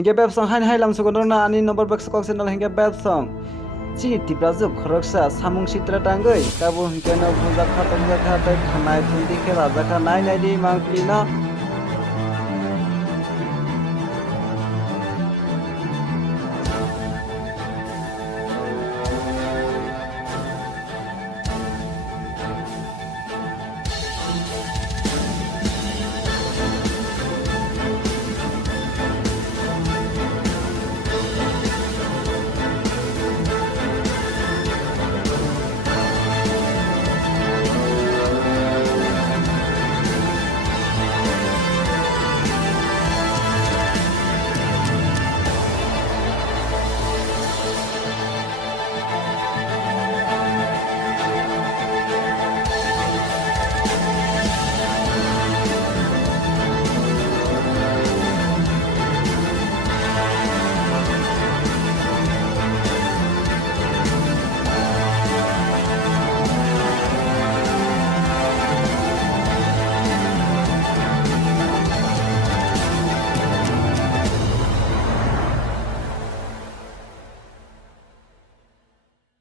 hingke bebsong hai lam sugodor na ani Nobarbai kok channel hingke bebsong chi Tripurajwk khoroksa samung citra tangoi kabo hingke no bujak khatok jakha tei khanai thundi khe rajaka nai di mangpili no